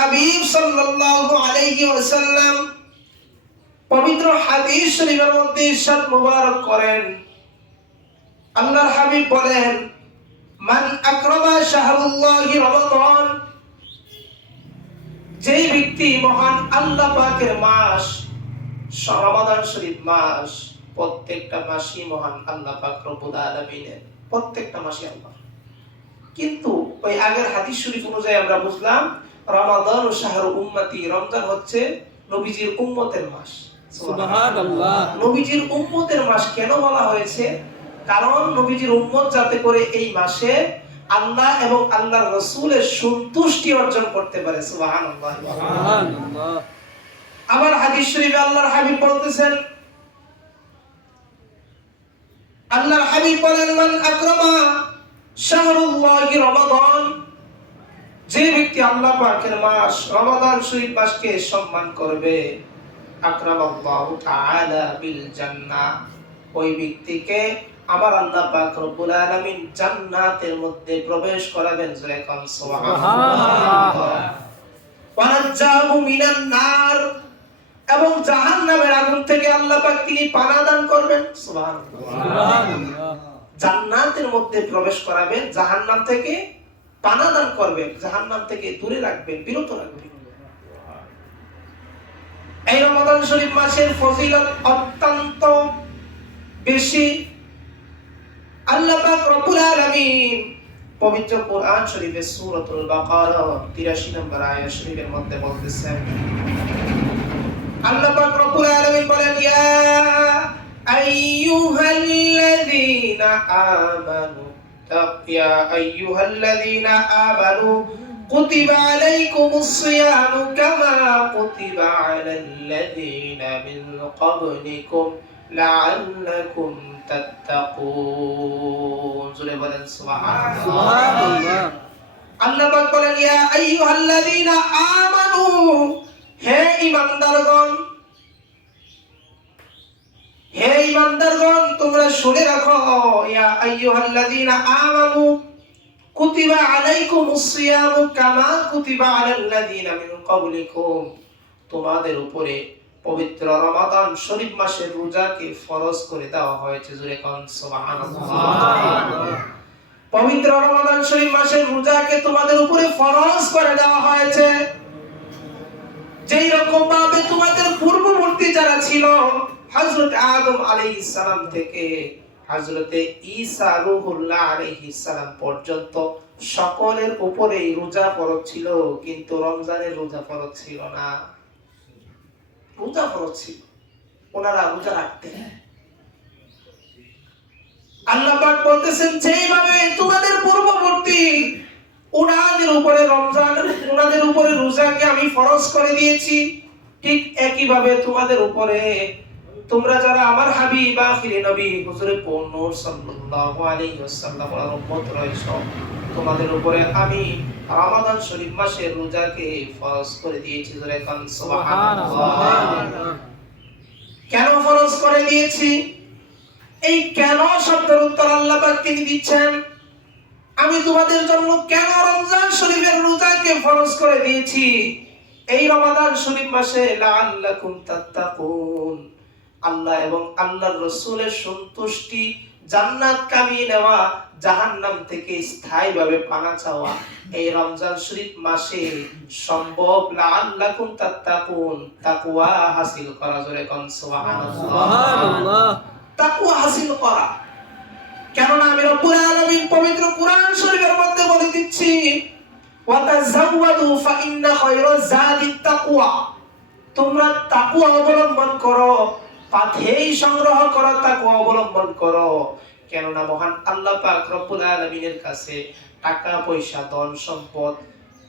হাবিব সাল্লাল্লাহু আলাইহি ওয়াসাল্লাম পবিত্র হাদিস শরীফের মধ্যে ইরশাদ মুবারক করেন। আল্লাহর হাবিব বলেন, মান আকরামা শাহরুল্লাহি রমাদান যেই ব্যক্তি মহান আল্লাহ পাকের মাস, রমাদান শরীফ মাস, প্রত্যেকটা মাসই মহান আল্লাহ পাক রব্বুল আলামিনের, প্রত্যেকটা মাসই আল্লাহ। কিন্তু ওই আগের হাদিস শরীফ অনুযায়ী আমরা বুঝলাম রমাদান ও শাহরু উম্মতি। রমজান হচ্ছে নবীজির উম্মতের মাস। নবীজির উম্মতের মাস কেন বলা হয়েছে? কারণ নবীজির উম্মত যাতে করে এই মাসে আল্লাহ এবং আল্লাহর রসুলের সন্তুষ্টি অর্জন করতে পারে। আবার হাদিস শরীফে আল্লাহর হাবিব বলতেছেন আল্লাহর হাবিব বলেন মান আকরামা শাহরুল্লাহি রমাদান যে ব্যক্তি আল্লাহ পাকের মাস রমাদান শরীফ মাসকে সম্মান করবে আকরামাল্লাহু তাআলা বিল জান্নাহ ওই ব্যক্তিকে আমার আল্লাহ পাক রব্বুল আলামিন জান্নাতের মধ্যে প্রবেশ করাবেন সুবহানাল্লাহ। ওয়ানাজ্জাহু মিনান নার। এবং জাহান্নামের আগুন থেকে আল্লাহ পাক তিনি পানা দান করবেন সুবহানাল্লাহ। জান্নাতের মধ্যে প্রবেশ করাবেন জাহান্নাম থেকে পানা দান করবেন, জাহান্নাম থেকে দূরে রাখবেন, বিরত রাখবেন। এই রমাদান শরীফ মাসের ফজিলত অত্যন্ত বেশি। আল্লাহ রব্বুল আলামিন পবিত্র কোরআন শরীফের সূরাতুল বাকারা 83 নম্বর আয়াত শরীফের মধ্যে বলতেছেন, আল্লাহ পাক রব্বুল আলামিন বলেন, ইয়া আইয়ুহাল্লাযীনা আমানু ইয়া আইয়ুহাল্লাযীনা আমানু كتب عليكم الصيام كما كتب على الذين من قبلكم لعلكم تتقون জোরে বলেন সুবহানাল্লাহ সুবহানাল্লাহ আল্লাহ পাক বলেন ইয়া আইয়ুহাল্লাযীনা আমানু হে ঈমানদারগণ হে ঈমানদারগণ, তোমরা শুনে রাখো, ইয়া আইয়ুহাল্লাযীনা আমানু কুতিবা আলাইকুমুস সিয়ামু কামা কুতিবা আলাল্লাযীনা মিন ক্বাবলিকুম। তোমাদের উপরে পবিত্র রমাদান শরীফ মাসের রোজাকে ফরজ করে দেওয়া হয়েছে, জুরে কোন পবিত্র রমাদান শরীফ মাসের রোজাকে তোমাদের উপরে ফরজ করে দেওয়া হয়েছে। যেই রকম ভাবে তোমাদের পূর্ববর্তী যারা ছিল হযরত আদম আলাইহিস সালাম থেকে হযরতে ঈসা রূহুল্লাহ আলাইহিস সালাম পর্যন্ত সকলের উপরেই রোজা ফরজ ছিল, কিন্তু রমজানের রোজা ফরজ ছিল না। রোজা ফরজ ছিল। ওনারা রোজা রাখতেন। আল্লাহ বলতেছেন তোমাদের পূর্ববর্তী উনাদের উপরে রমজান, উনাদের উপরে রোজাকে আমি ফরজ করে দিয়েছি, ঠিক একই ভাবে তোমাদের উপরে তোমরা যারা আমার হাবিব আখিরি নবী, হুজুরে নূর সাল্লাল্লাহু আলাইহি ওয়াসাল্লামের উম্মত রয়েছো, তোমাদের উপরে আমি রমাদান শরীফ মাসের রোজাকে ফরজ করে দিয়েছি, জোরে কান, সুবহানাল্লাহ। কেন ফরজ করে দিয়েছি? এই কেন শব্দের উত্তর আল্লাহ পাক তিনি দিচ্ছেন? আমি তোমাদের জন্য কেন রমজান শরীফের রোজাকে ফরজ করে দিয়েছি? এই রমাদান শরীফ মাসে লাআল্লাকুম তাত্তাকুন। আল্লাহ এবং আল্লাহর রাসূলের সন্তুষ্টি জান্নাত কামিয়ে নেওয়া জাহান্নাম থেকে স্থায়ীভাবে পানা চাওয়া। এই রমজান শরীফ মাসে সম্ভব লাআল্লাকুম তাত্তাকুন। তাকওয়া হাসিল করা জোরে কোন সুবহানাল্লাহ। সুবহানাল্লাহ। তাকওয়া হাসিল করা। কেননা আমি রব্বুল আলামিন পবিত্র কোরআন শরীফের মধ্যে বলে দিচ্ছি ওয়াতাযাওয়াদু ফাইন্না খায়রাজ যাদিত তাকওয়া তোমরা তাকওয়া অবলম্বন করো। পাথেই সংগ্রহ করো তাকওয়া অবলম্বন করো। কেননা মহান আল্লাহ পাক রব্বুল আলামিনের কাছে টাকা, পয়সা, ধন, সম্পদ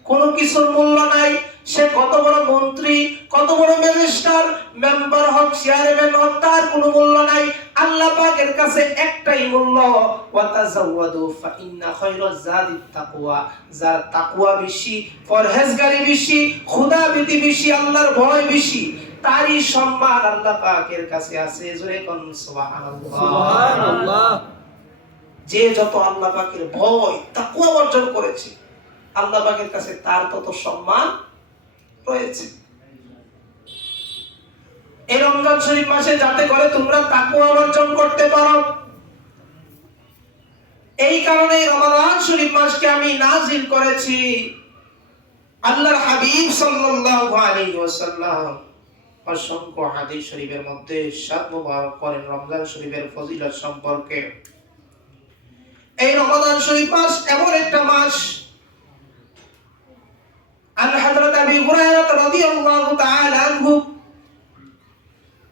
কোনো কিছুর মূল্য নাই। সে কত বড় মন্ত্রী, কত বড় ম্যাজিস্ট্রার মেম্বার হোক, চেয়ারম্যান হোক, তার কোনো মূল্য নাই। আল্লাহ পাকের কাছে একটাই মূল্য, ওয়াতাজাওয়াদু ফাইন্না খায়রাজ যাদিত তাকওয়া যার তাকওয়া বেশি, পরহেজগারি বেশি খোদাভীতি বেশি, আল্লাহর ভয় বেশি তারই সম্মান আল্লাহ পাকের কাছে আছে। জোরে কোন সুবহানাল্লাহ। যে যত আল্লাহ পাকের ভয় তাকুয়া অর্জন করেছে আল্লাহ পাকের কাছে তার তত সম্মান রয়েছে। এই রমজান শরীফ মাসে যাতে করে তোমরা তাকুয়া অর্জন করতে পারো। এই কারণে রমাদান শরীফ মাসকে আমি নাজিল করেছি। আল্লাহর হাবিব সাল্লাল্লাহু আলাইহি ওয়াসাল্লাম। অসংখ্য হাদিস শরীফের মধ্যে সাত মুবারক করেন রমজান শরীফের ফজিলত সম্পর্কে এই রমাদান শরীফ মাস এমন একটা মাস عن حضرة أبي هريرة رضي الله تعالى عنه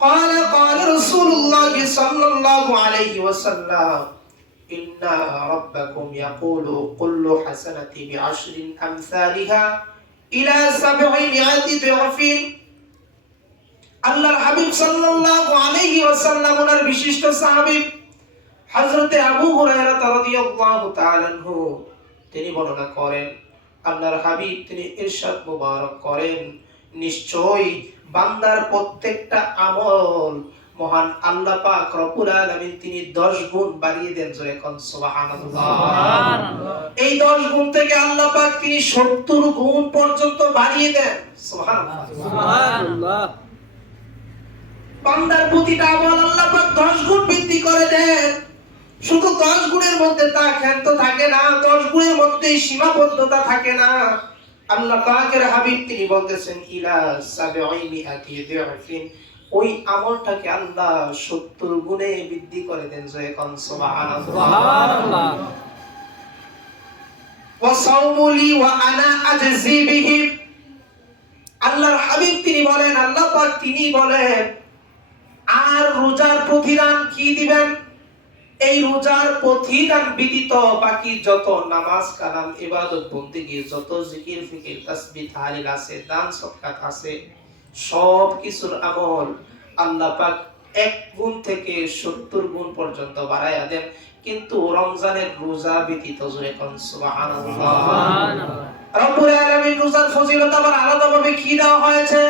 قال قال رسول الله صلى الله عليه وسلم إن ربكم يقول كل حسنة بعشر أمثالها إلى سبعمائة ضعف আল্লাহর হাবিব সাল্লাল্লাহু আলাইহি ওয়াসাল্লাম ওনার বিশিষ্ট সাহাবী হযরতে আবু হুরায়রা রাদিয়াল্লাহু তাআলা আনহু তিনি বর্ণনা করেন আল্লাহর হাবিব তিনি ইরশাদ মুবারক করেন নিশ্চয়ই বান্দার প্রত্যেকটা আমল মহান আল্লাহ পাক রব্বুল আলামিন তিনি 10 গুণ বাড়িয়ে দেন জোরে কোন সুবহানাল্লাহ। এই 10 গুণ থেকে আল্লাহ পাক তিনি 70 গুণ পর্যন্ত বাড়িয়ে দেন সুবহানাল্লাহ। সুবহানাল্লাহ। বান্দার প্রতিটা আমল আল্লাহ পাক 10 গুণ বৃদ্ধি করে দেন। শুধু 10 গুণের মধ্যে তা ক্ষান্ত থাকে না 10 গুণের মধ্যে সীমাবদ্ধতা থাকে না। আল্লাহ পাকের হাবিব তিনি বলতেছেন ইলা সাবিঈমিআতি দিরফিন ওই আমলটাকে আল্লাহ 70 গুণে বৃদ্ধি করে দেন জয় কোন সুবহানাল্লাহ। সুবহানাল্লাহ। ওয়া সাওমুলি ওয়া আনা আজজি বিহি। আল্লাহর হাবিব তিনি বলেন আল্লাহ পাক তিনি বলেন আর রোজার প্রতিদান কি দিবেন? এই রোজার প্রতিদান ব্যতীত বাকি যত নামাজ কালাম ইবাদত বন্দেগী যত জিকির ফিকির তাসবিহ তাহলিল আছে দান সদকাত আছে সব কিছুর আমল আল্লাহ পাক এক গুণ থেকে সত্তর গুণ পর্যন্ত বাড়াইয়া দেন। কিন্তু রমজানের রোজা ব্যতীত জোরে কোন সুবহানাল্লাহ। সুবহানাল্লাহ। রব্বুল আলামিন রোজার ফজিলত আবার আলাদাভাবে কি দেওয়া হয়েছে?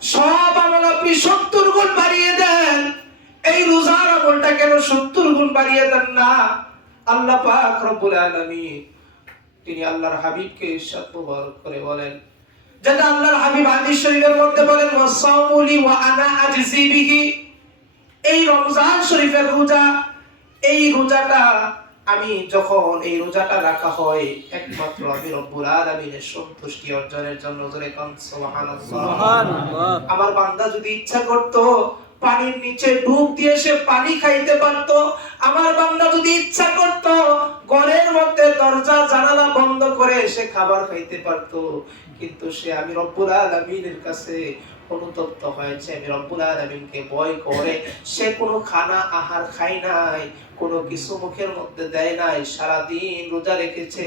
সব আমল আপনি সত্তর গুণ বাড়িয়ে দেন। এই রোজার আমলটা কেন সত্তর গুণ বাড়িয়ে দেন না? আল্লাহ পাক রব্বুল আলামিন, তিনি আল্লাহর হাবিবকে ইরশাদ মুবারক করে বলেন। যেটা আল্লাহর হাবিব হাদিস শরীফের মধ্যে বলেন ওয়াসাউলি ওয়া আনা আজজি এই রমজান শরীফের রোজা, এই রোজাটা আমি যখন এই রোজাটা রাখা হয় একমাত্র আমি রব্বুল আলামিনের সন্তুষ্টি অর্জনের জন্য জোরে কোন সুবহানাল্লাহ। আমার বান্দা যদি ইচ্ছা করত পানির নিচে ডুব দিয়ে সে পানি খাইতে পারত আমার বান্দা যদি ইচ্ছা করত ঘরের মধ্যে দরজা জানালা বন্ধ করে সে খাবার খাইতে পারত কিন্তু সে আমি রব্বুল আলামিনের কাছে অনুতপ্ত হয়েছে। আমি রব্বুল আলামিনকে ভয় করে সে কোনো খানা আহার খায় নাই। কোনো কিছু মুখের মধ্যে দেয় নাই সারা দিন রোজা রেখেছে।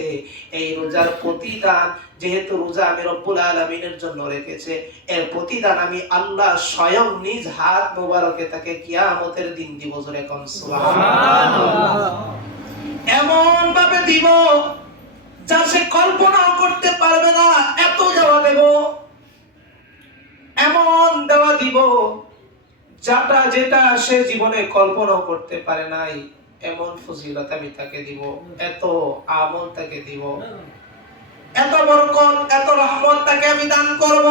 এই রোজার প্রতিদান যেহেতু রোজা আমি রব্বুল আলামিনের জন্য রেখেছে, এর প্রতিদান আমি আল্লাহ স্বয়ং নিজ হাত মোবারকে তাকে কিয়ামতের দিন দিব জোরে সুবহানাল্লাহ। এমন ভাবে দিব যা সে কল্পনাও করতে পারবে না, এত দেওয়া দেব। এমন দেওয়া দিব যাটা যেটা সে জীবনে কল্পনাও করতে পারে নাই। এমন ফজিলত আমি তাকে দিব এত আমল তাকে দিব এত বরকত এত রহমত তাকে আমি দান করব।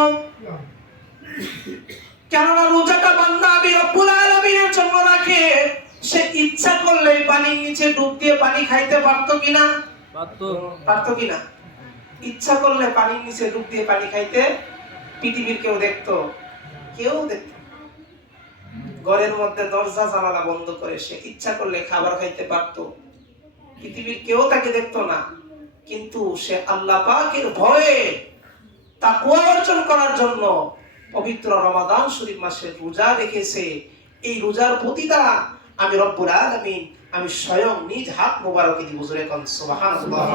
কেননা রোজাটা বান্দা আমি রব্বুল আলামিনের জন্য রাখে। সে ইচ্ছা করলে পানির নিচে ডুব দিয়ে পানি খাইতে পারতো কিনা? পারতো। পারতো কিনা? ইচ্ছা করলে পানির নিচে ডুব দিয়ে পানি খাইতে পৃথিবীর কেউ দেখতো? কেউ দেখতো। ঘরের মধ্যে দরজা জানালা বন্ধ করে সে ইচ্ছা করলে খাবার খাইতে পারতো। পৃথিবীর কেউ তাকে দেখতো না। কিন্তু সে আল্লাহ পাকের ভয়ে তাকওয়া অর্জন করার জন্য পবিত্র রমাদান শরীফ মাসের রোজা রেখেছে। এই রোজার প্রতিদান আমি রব্বুল আলামিন আমি স্বয়ং নিজ হাত মোবারকে দিব। জোরে কোন সুবহানাল্লাহ।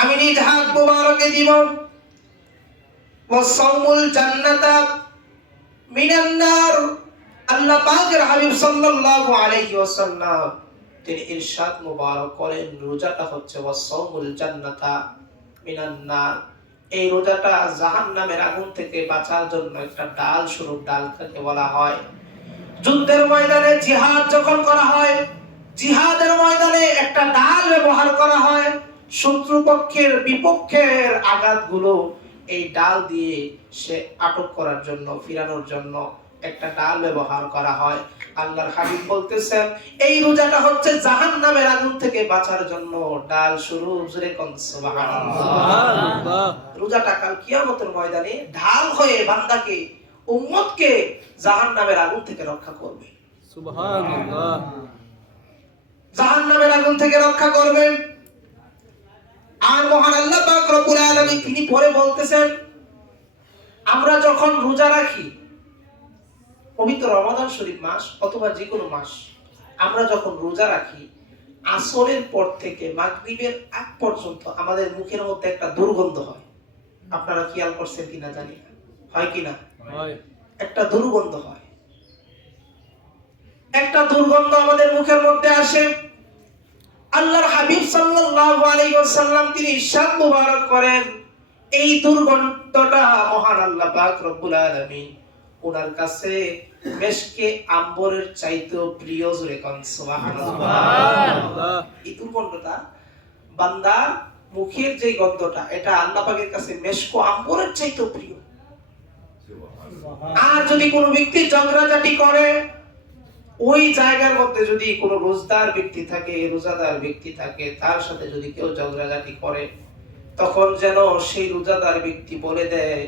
আমি নিজ হাত মোবারকে দিব। ওয়াসাউমুল জান্নাতা মিনান নার আল্লাহ পাকের হাবিব সাল্লাল্লাহু আলাইহি ওয়াসাল্লাম, তিনি ইরশাদ মুবারক করেন, রোজাটা হচ্ছে ওয়াসাউমুল জান্নাতা মিনান নার এই রোজাটা জাহান্নামের আগুন থেকে বাঁচার জন্য একটা ডাল স্বরূপ ডালটাকে বলা হয়। যুদ্ধের ময়দানে জিহাদ যখন করা হয়, জিহাদের ময়দানে একটা ডাল ব্যবহার করা হয়। শত্রুপক্ষের বিপক্ষের আঘাতগুলো এই ডাল দিয়ে সে আটক করার জন্য ফিরানোর জন্য একটা ডাল ব্যবহার করা হয়। আল্লাহর হাবিব বলতেছেন এই রোজাটা হচ্ছে জাহান্নামের আগুন থেকে বাঁচার জন্য ডাল শুরু। রোজাটা কাল কিয়ামতের ময়দানে ঢাল হয়ে বান্দাকে উম্মতকে জাহান্নামের আগুন থেকে রক্ষা করবে। সুবহানাল্লাহ। জাহান্নামের আগুন থেকে রক্ষা করবেন আর মহান আল্লাহ পাক রব্বুল আলামিন তিনি পরে বলতেছেন আমরা যখন রোজা রাখি পবিত্র রমাদান শরীফ মাস অথবা যে কোনো মাস আমরা যখন রোজা রাখি আসরের পর থেকে মাগরিবের আগ পর্যন্ত আমাদের মুখের মধ্যে একটা দুর্গন্ধ হয়। আপনারা খেয়াল করছেন কিনা জানি না। হয় কিনা? একটা দুর্গন্ধ হয়। একটা দুর্গন্ধ আমাদের মুখের মধ্যে আসে। আল্লাহর হাবিব সাল্লাল্লাহু আলাইহি ওয়াসাল্লাম তিনি ইরশাদ মুবারক করেন। এই দুর্গন্ধটা মহান আল্লাহ পাক রব্বুল আলামিন ওনার কাছে মেশকে আম্বরের চাইতেও প্রিয় জুড়ে কোন সুবহানাল্লাহ। এই দুর্গন্ধটা বান্দার মুখের যে গন্ধটা এটা আল্লাহ পাকের কাছে মেশকো আম্বরের চাইতেও প্রিয়। আর যদি কোনো ব্যক্তি ঝগড়াঝাটি করে ওই জায়গার মধ্যে যদি কোনো রোজদার ব্যক্তি থাকে রোজাদার ব্যক্তি থাকে তার সাথে যদি কেউ ঝগড়াঝাটি করে তখন যেন সেই রোজাদার ব্যক্তি বলে দেয়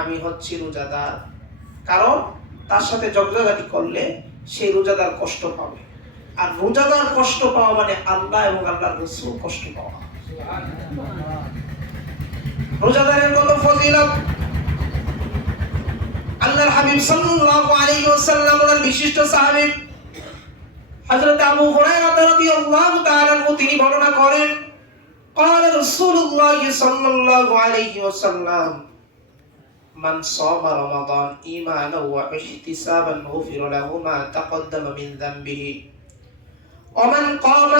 আমি হচ্ছি রোজাদার। কারণ তার সাথে ঝগড়াঝাটি করলে সেই রোজাদার কষ্ট পাবে। আর রোজাদার কষ্ট পাওয়া মানে আল্লাহ এবং আল্লাহর রসুল কষ্ট পাওয়া। রোজাদারের কত ফজিলত আল্লাহর হাবিব সাল্লাল্লাহু আলাইহি ওয়াসাল্লাম ওনার বিশিষ্ট সাহাবী হযরত আবু হুরায়রা রাদিয়াল্লাহু তাআলা আনহু তিনি বর্ণনা করেন قال رسول الله صلى الله عليه وسلم من صام رمضان إيمانا واحتسابا غفر له ما تقدم من ذنبه ومن قام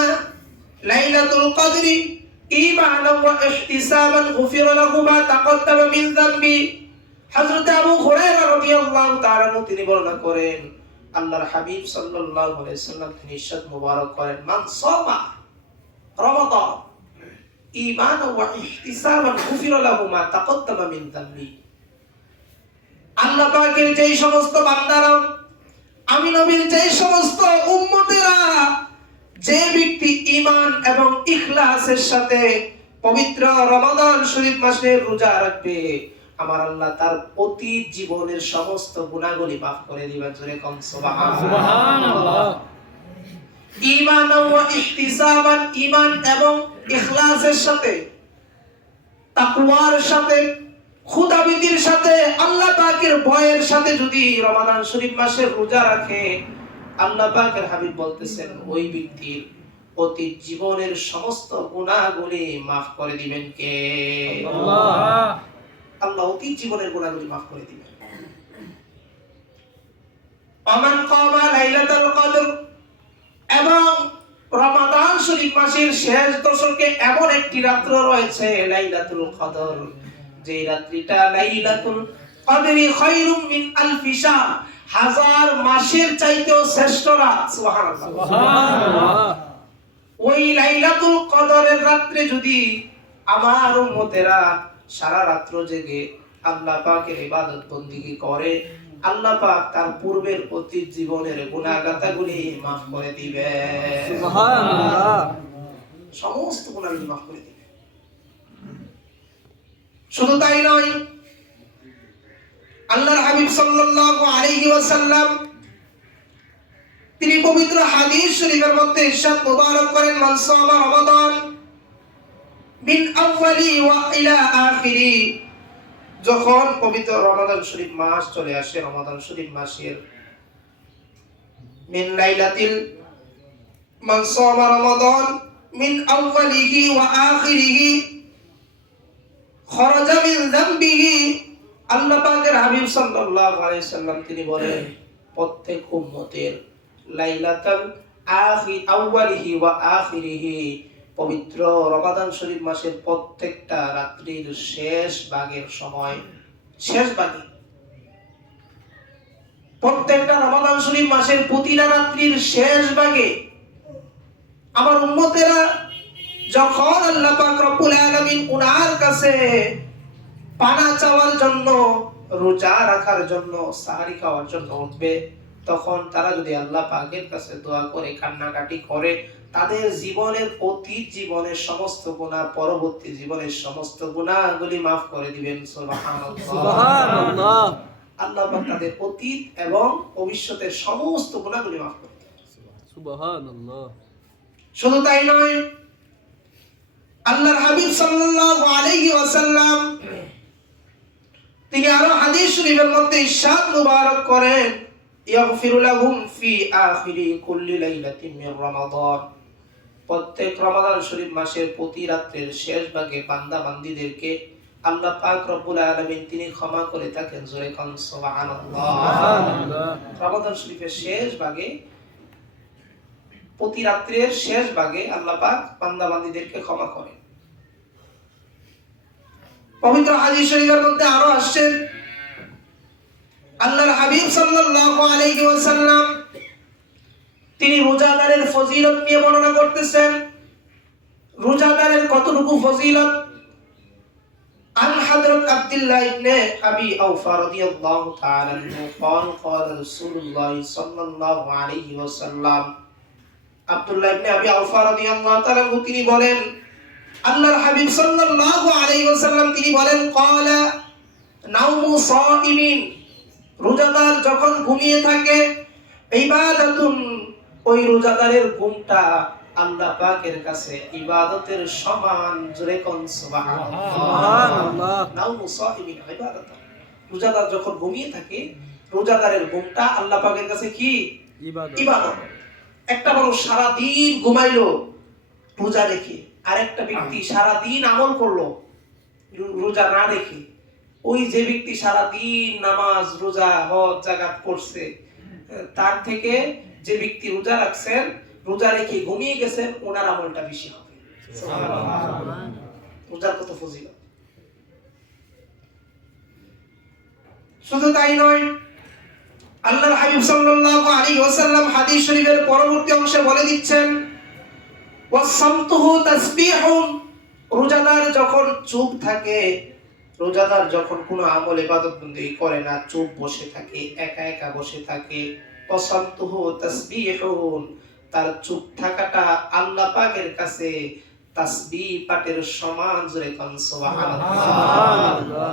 ليلة القدر إيمانا واحتسابا غفر له ما تقدم من ذنبه আবু হুরায়রা রাদিয়াল্লাহু তাআলা তিনি বর্ণনা করেন, আল্লাহর হাবিব সাল্লাল্লাহু আলাইহি ওয়াসাল্লাম তিনি মুবারক করেন, মান সামা রমাদান, ঈমানা ওয়া ইহতিসাবান গুফিরা লাহু মা তাকদ্দামা মিন আল্লাহ পাকের যেই সমস্ত বান্দারা, আমি নবীর যেই সমস্ত উম্মতেরা, যে ব্যক্তি ঈমান এবং ইখলাসের সাথে পবিত্র রমাদান শরীফ মাসে রোজা রাখবে আমার আল্লাহ তার অতীত জীবনের সমস্ত গুণাগুলি মাফ করে দিবেন জোরে কম সুবহানাল্লাহ। সুবহানাল্লাহ। ঈমান ওয়া ইহতিসাবান ঈমান এবং ইখলাসের সাথে তাকওয়ার সাথে খুদাবিদির সাথে আল্লাহ পাকের ভয়ের সাথে যদি রমাদান শরীফ মাসে রোজা রাখে আল্লাহ পাকের হাবিব বলতেছেন ওই ব্যক্তির অতীত জীবনের সমস্ত গুণাগুলি মাফ করে দিবেন কে? আল্লাহ। আল্লাহ অতীত জীবনের গুণাগুলি মাফ করে দিবেন। অমান কামা লাইলাতুল কদর। এবং রমাদান শরীফ মাসের শেষ দশকে এমন একটি রাত্র রয়েছে লাইলাতুল কদর। যে রাত্রিটা লাইলাতুল কদরি খায়রুম মিন আলফি শাহ হাজার মাসের চাইতেও শ্রেষ্ঠ রাত সুবহানাল্লাহ। ওই লাইলাতুল কদরের রাত্রে যদি আমার উম্মতেরা সারা রাত্র জেগে আল্লাহ পাকের ইবাদত বন্দিগি করে। আল্লাহ পাক তার পূর্বের অতীত জীবনের গুণাগাতাগুলি মাফ করে দিবে। সমস্ত গুণাগুলি মাফ করে দিবে। শুধু তাই নয় আল্লাহর হাবিব সাল্লাল্লাহু আলাইহি ওয়াসাল্লাম তিনি পবিত্র হাদিস শরীফের মধ্যে ইরশাদ মুবারক করেন মান সামা রমাদান। মিন আউয়ালি ওয়া ইলা আখিরি। যখন পবিত্র রমাদান শরীফ মাস চলে আসে, রমাদান শরীফ মাসের মিন লাইলাতিল মান সামা রমাদান মিন আউয়ালিহি ওয়া আখিরিহি। খরাজা মিন যামবিহি। আল্লাহ পাকের হাবিব সাল্লাল্লাহু আলাইহি সাল্লাম তিনি বলেন, প্রত্যেক উম্মতের লাইলাতাল আখি আউয়ালিহি ওয়া আখিরিহি। পবিত্র রমাদান শরীফ মাসের প্রত্যেকটা রাত্রির শেষ ভাগের সময়। শেষ ভাগে প্রত্যেকটা রমাদান শরীফ মাসের প্রতিটা রাত্রির শেষ ভাগে আমার উম্মতেরা যখন আল্লাহ পাক রব্বুল আলামিন উনার কাছে পানা চাওয়ার জন্য, রোজা রাখার জন্য, সাহারি খাওয়ার জন্য উঠবে, তখন তারা যদি আল্লাহ পাকের কাছে দোয়া করে, কান্নাকাটি করে তাদের জীবনের অতীত জীবনের সমস্ত গুনাহ পরবর্তী জীবনের সমস্ত গুনাহগুলি মাফ করে দিবেন আল্লাহ তাদের অতীত এবং ভবিষ্যতের সমস্ত গুনাহগুলি মাফ করে শুধু তাই নয় আল্লাহর হাবিব সাল্লাল্লাহু আলাইহি ওয়াসাল্লাম তিনি আরও হাদিস শরীফের মধ্যে ইরশাদ মুবারক করেন ইয়াগফিরু লাহুম ফি আখিরি কুল্লি লাইলাতিন মিন রমাদান। প্রত্যেক রমাদান শরীফ মাসের প্রতি রাত্রের শেষ ভাগে বান্দা বান্দীদেরকে আল্লাহ পাক রব্বুল আলামিন তিনি ক্ষমা করে থাকেন জোরে কোন সুবহানাল্লাহ। রমাদান শরীফের শেষ ভাগে প্রতি রাত্রের শেষ ভাগে আল্লাহ পাক বান্দা বান্দীদেরকে ক্ষমা করেন। পবিত্র হাদিস শরীফের মধ্যে আরও আসছে আল্লাহর হাবিব সাল্লাল্লাহু আলাইহি ওয়াসাল্লাম তিনি রোজাদারের ফজিলত নিয়ে বর্ণনা করতেছেন রোজাদারের কতটুকু ফজিলত عن حضرت عبد الله بن أبي أوفى رضي الله تعالى عنه قال قال رسول الله صلى الله عليه وسلم আব্দুল্লাহ ইবনে আবি আওফা রাদিয়াল্লাহু তাআলা আনহু তিনি বলেন আল্লাহর হাবিব সাল্লাল্লাহু আলাইহি ওয়াসাল্লাম তিনি বলেন ক্বালা নাউমু সাইমিন রোজাদার যখন ঘুমিয়ে থাকে ইবাদাতুন ওই রোজাদারের ঘুমটা আল্লাহ পাকের কাছে ইবাদতের সমান জোরে কোন সুবহানাল্লাহ। রোজাদার যখন ঘুমিয়ে থাকে রোজাদারের ঘুমটা আল্লাহ পাকের কাছে কি? ইবাদত। একটা মানুষ সারা দিন ঘুমাইলো রোজা রেখে আর একটা ব্যক্তি সারা দিন আমল করল রোজা না রেখে ওই যে ব্যক্তি সারা দিন নামাজ রোজা হজ জাগাত করছে তার থেকে যে ব্যক্তি রোজা রাখছেন রোজা রেখে ঘুমিয়ে গেছেন ওনার আমলটা বেশি হবে। রোজার কত ফজিলত? শুধু তাই নয় আল্লাহর হাবিব সাল্লাল্লাহু আলাইহি ওয়াসাল্লাম হাদিস শরীফের পরবর্তী অংশে বলে দিচ্ছেন ওয়াসামতুহু তাসবিহুন। রোজাদার যখন চুপ থাকে রোজাদার যখন কোনো আমল ইবাদত বন্দি করে না চুপ বসে থাকে একা একা বসে থাকে তাসবিহুন। তার চুপ থাকাটা আল্লাহ পাকের কাছে তাসবিহ পাঠের সমান জোরে কোন সুবহানাল্লাহ।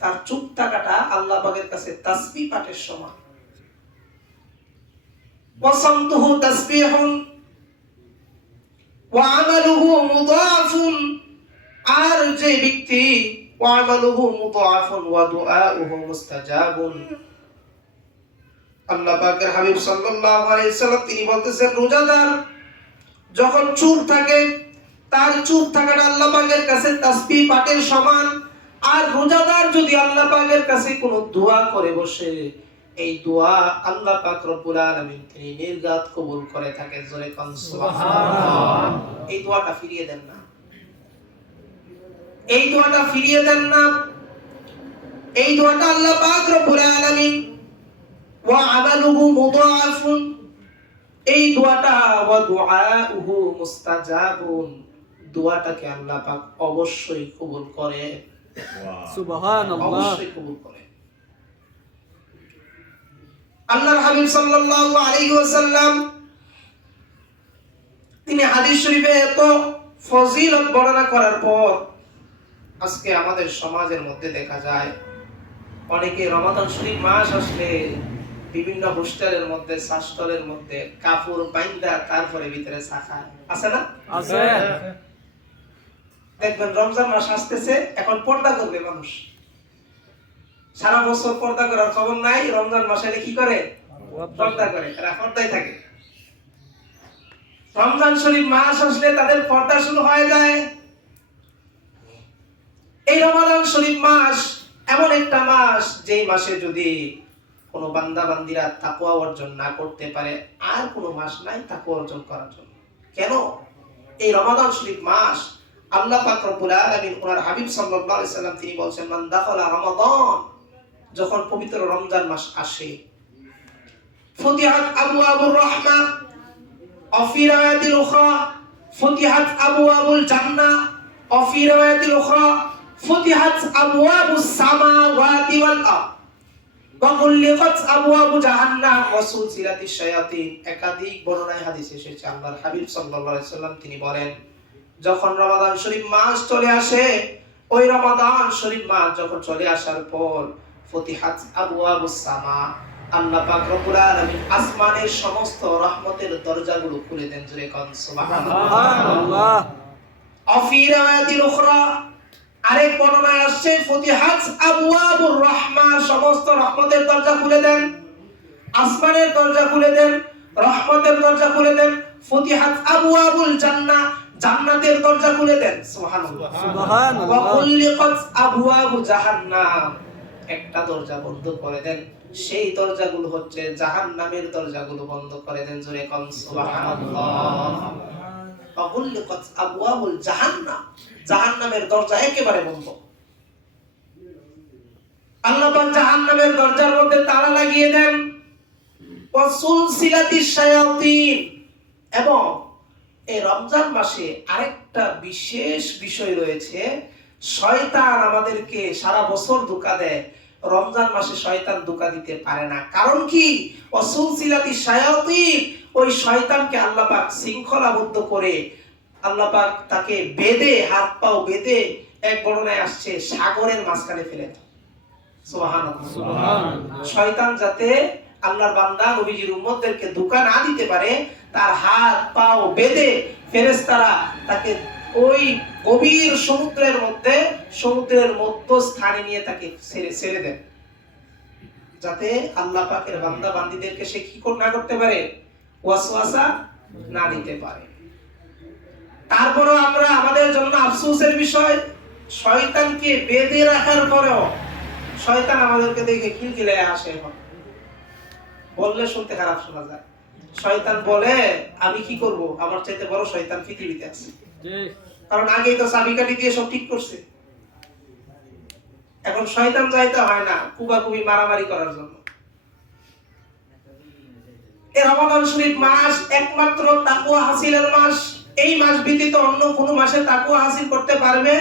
তার চুপ থাকাটা আল্লাহ পাকের কাছে তাসবিহ পাঠের সমান। ওয়াসামতুহু তাসবিহুন ওয়া আমালুহু মুদাফুন। আর যে ব্যক্তি ওয়া আমালুহু মুদাফুন ওয়া দুআউহু মুস্তাজাবুন। আল্লাহ পাকের হাবিব সাল্লাল্লাহু আলাইহি সাল্লাম তিনি বলতেছেন, রোজাদার যখন চুপ থাকে, তার চুপ থাকাটা আল্লাহ পাকের কাছে তাসবিহ পাঠের সমান। আর রোজাদার যদি আল্লাহ পাকের কাছে কোনো দোয়া করে বসে, এই দোয়া আল্লাহ পাক রব্বুল আলামিন তিনি নির্গাত কবুল করে থাকে জোরে কোন, সুবহানাল্লাহ। এই দোয়াটা ফিরিয়ে দেন না। এই দোয়াটা ফিরিয়ে দেন না। এই দোয়াটা আল্লাহ পাক রব্বুল আলামিন ওয়া আমালুহু মুদাআফুন এই দোয়াটা ওয়া দুআউহু মুস্তাজাবুন। দোয়াটাকে আল্লাহ পাক অবশ্যই কবুল করে। সুবহানাল্লাহ। অবশ্যই কবুল করে। আল্লাহর হাবিব সাল্লাল্লাহু আলাইহি ওয়াসাল্লাম তিনি হাদিস শরীফে এত ফজিলত বর্ণনা করার পর আজকে আমাদের সমাজের মধ্যে দেখা যায় অনেকে রমাদান শরীফ মাস আসলে বিভিন্ন হোস্টেলের মধ্যে সাস্টলের মধ্যে কাপড় বাইন্দা তারপরে ভিতরে খায়। আছে না? আছে। দেখবেন রমজান মাস আসতেছে এখন পর্দা করবে মানুষ। সারা বছর পর্দা করার খবর নাই রমজান মাসে কি করে? পর্দা করে এরা পর্দায় থাকে। রমজান শরীফ মাস আসলে তাদের পর্দা শুরু হয়ে যায়। এই রমাদান শরীফ মাস এমন একটা মাস যেই মাসে যদি কোন বান্দা বান্দিরা তাকুয়া অর্জন না করতে পারে, আর কোনো মাস নাই তাকুয়া অর্জন করার জন্য। কেন? এই রমাদান শরীফ মাস আল্লাহ পাক রব্বুল আলামিন ওনার হাবিব সাল্লাল্লাহু আলাইহি সাল্লাম তিনি বলছেন, মান দাখালা রমাদান যখন পবিত্র রমজান মাস আসে, ফুতিহাত আবওয়াবুর রাহমা অফি রায়াতিল উখরা ফুতিহাত আবওয়াবুল জান্নাহ অফি রায়াতিল উখরা ফুতিহাত আবওয়াবুস সামাওয়াতি ওয়াল আরদ আবওয়াবু জাহান্নাম ওয়া সুলসিলাতিশ শায়াতিন। একাধিক বর্ণনায় হাদিস এসেছে আল্লাহর হাবিব সাল্লাল্লাহু আলাইহি সাল্লাম তিনি বলেন যখন রমাদান শরীফ মাস চলে আসে ওই রমাদান শরীফ মাস যখন চলে আসার পর ফতিহাত আবওয়াবুস সামা আল্লাহ পাক রব্বুল আলামিন আসমানের সমস্ত রহমতের দরজাগুলো খুলে দেন জোরে কোন সুবহানাল্লাহ। সুবহানাল্লাহ। অফি রাওয়ায়াতিল উখরা আরেক বর্ণনায় আসছে ফতিহাত আবওয়াবুর রহমা সমস্ত রহমতের দরজা খুলে দেন আসমানের দরজা খুলে দেন রহমতের দরজা খুলে দেন ফতিহাত আবওয়াবুল জান্নাহ। জান্নাতের দরজা খুলে দেন সুবহানাল্লাহ। ওয়া কুল্লিকাত আবওয়াবু জাহান্নাম। একটা দরজা বন্ধ করে দেন সেই দরজাগুলো হচ্ছে জাহান্নামের দরজাগুলো বন্ধ করে দেন জোরে কোন সুবহানাল্লাহ। অগুল্লিকাত আবওয়াবুল জাহান্নাম। জাহান্নামের দরজা একেবারে বন্ধ। আল্লাহ পাক জাহান্নামের দরজার মধ্যে তালা লাগিয়ে দেন। এবং এই রমজান মাসে আরেকটা বিশেষ বিষয় রয়েছে। শয়তান আমাদেরকে সারা বছর ধোকা দেয়। রমজান মাসে শয়তান ধোকা দিতে পারে না। কারণ কি? অসুলসিলাতি শায়াতিন। ওই শয়তানকে আল্লাহ শৃঙ্খলাবদ্ধ করে আল্লাহ পাক তাকে বেঁধে হাত পাও বেঁধে এক বর্ণনায় আসছে সাগরের মাঝখানে ফেলে দেয় শয়তান যাতে আল্লাহর বান্দা নবীজির উম্মতদেরকে ধোঁকা না দিতে পারে তার হাত পাও বেঁধে ফেরেশতারা তাকে ওই গভীর সমুদ্রের মধ্যে সমুদ্রের মধ্য স্থানে নিয়ে তাকে ছেড়ে ছেড়ে দেন। যাতে আল্লাহ পাকের বান্দা বান্দীদেরকে সে কি না করতে পারে ওয়াসওয়াসা না দিতে পারে। তারপরেও আমরা আমাদের জন্য আফসোসের বিষয় শয়তানকে বেঁধে রাখার পরেও শয়তান আমাদেরকে দেখে খিলখিলে আসে এখন। বললে শুনতে খারাপ শোনা যায়। শয়তান বলে আমি কি করব? আমার চাইতে বড় শয়তান পৃথিবীতে আছে। কারণ আগেই তো চাবিকাঠি দিয়ে সব ঠিক করছে। এখন শয়তান যাইতে হয় না কুবাকুবি মারামারি করার জন্য। এই রমাদান শরীফ মাস একমাত্র তাকুয়া হাসিলের মাস। এই মাস ব্যতীত অন্য কোনো মাসে তাকুয়া হাসিল করতে পারবে?